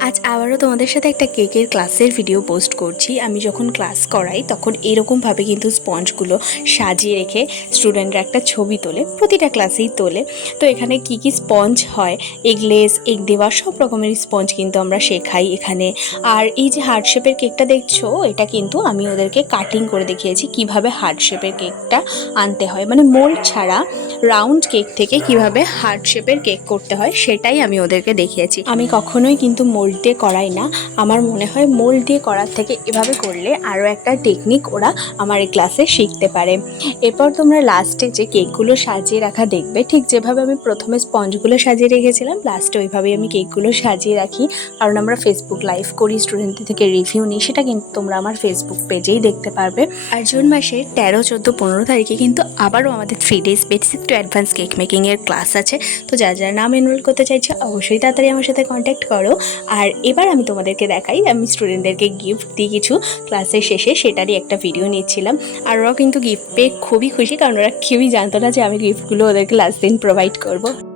আজ আবারও তোমাদের সাথে একটা কেকের ক্লাসের ভিডিও পোস্ট করছি। আমি যখন ক্লাস করাই তখন এরকমভাবে কিন্তু স্পঞ্জগুলো সাজিয়ে রেখে স্টুডেন্টরা একটা ছবি তোলে, প্রতিটা ক্লাসেই তোলে। তো এখানে কি কি স্পঞ্জ হয়, এগলেস, এগ দেওয়া, সব রকমের স্পঞ্জ কিন্তু আমরা শেখাই এখানে। আর এই যে হার্ট শেপের কেকটা দেখছো, এটা কিন্তু আমি ওদেরকে কাটিং করে দেখিয়েছি কিভাবে হার্ট শেপের কেকটা আনতে হয়, মানে মোল্ড ছাড়া রাউন্ড কেক থেকে কিভাবে হার্ট শেপের কেক করতে হয় সেটাই আমি ওদেরকে দেখিয়েছি। আমি কখনোই কিন্তু মোল্ড দিয়ে করাই না। আমার মনে হয় মোল্ড দিয়ে করার থেকে এভাবে করলে আরও একটা টেকনিক ওরা আমার এই ক্লাসে শিখতে পারে। এরপর তোমরা লাস্টে যে কেকগুলো সাজিয়ে রাখা দেখবে, ঠিক যেভাবে আমি প্রথমে স্পঞ্জগুলো সাজিয়ে রেখেছিলাম, লাস্টে ওইভাবেই আমি কেকগুলো সাজিয়ে রাখি। কারণ আমরা ফেসবুক লাইভ করি, স্টুডেন্টদের থেকে রিভিউ নিই, সেটা কিন্তু তোমরা আমার ফেসবুক পেজেই দেখতে পারবে। আর জুন মাসের 13, 14, 15 তারিখে কিন্তু আবারও আমাদের 3 days basic to advance cake মেকিংয়ের ক্লাস আছে। তো যারা নাম এনরোল করতে চাইছো অবশ্যই তাড়াতাড়ি আমার সাথে কন্ট্যাক্ট করো। আর এবার আমি তোমাদেরকে দেখাই, আমি স্টুডেন্টদেরকে গিফট দিই কিছু ক্লাসের শেষে, সেটারই একটা ভিডিও নিচ্ছিলাম। আর ওরাও কিন্তু গিফট পেয়ে খুবই খুশি, কারণ ওরা কেউই জানতো না যে আমি গিফটগুলো ওদেরকে লাস্ট দিন প্রোভাইড করবো।